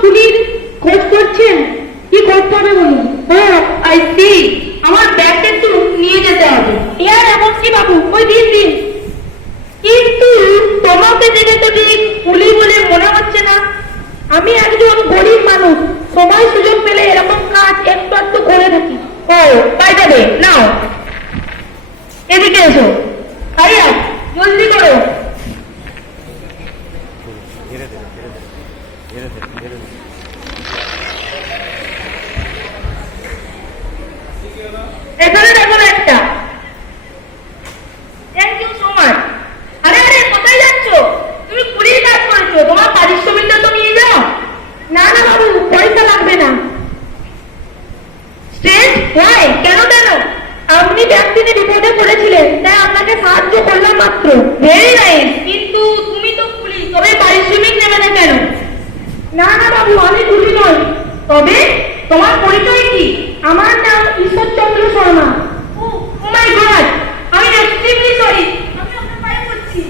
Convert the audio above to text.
পুলির খোঁজ করছেন? কি করতে হবে বলুন? ও আই সি আমার ব্যাগটা একটু নিয়ে যেতে হবে। ইয়ার এমন কি বাবু? ওই দিন দিন। কিন্তু তোমাকে দেখে তো ঠিক পুলি বলে মনে হচ্ছে না। আমি একজন গরিব মানুষ সময় সুযোগ পেলে এরকম কাজ একটু একটু করে থাকি। ও তাই যাবে নাও। এদিকে এসো। আরিয়া জলদি করো। এখানে দেখো একটা। থ্যাংক ইউ সো মাচ আরে আরে, কোথায় যাচ্ছ? তুমি কুড়ির কাজ করেছ। তোমার পারিশ্রমিকটা তো নিয়ে যাও। না না, বাবু, পয়সা লাগবে না। স্ট্রেস হয় কেন কেন? আপনি ব্যক্তিনে বিপদে পড়েছিলেন, তাই আপনাকে সাহায্য করলাম মাত্র। ভেরি না না, বাবু, আমি দুটি নই। তবে তোমার পরিচয় কি? আমার নাম ঈশ্বরচন্দ্র শর্মা। ও মাই আমি এক্সট্রিমলি সরি আমি আপনার পায়ে পড়ছি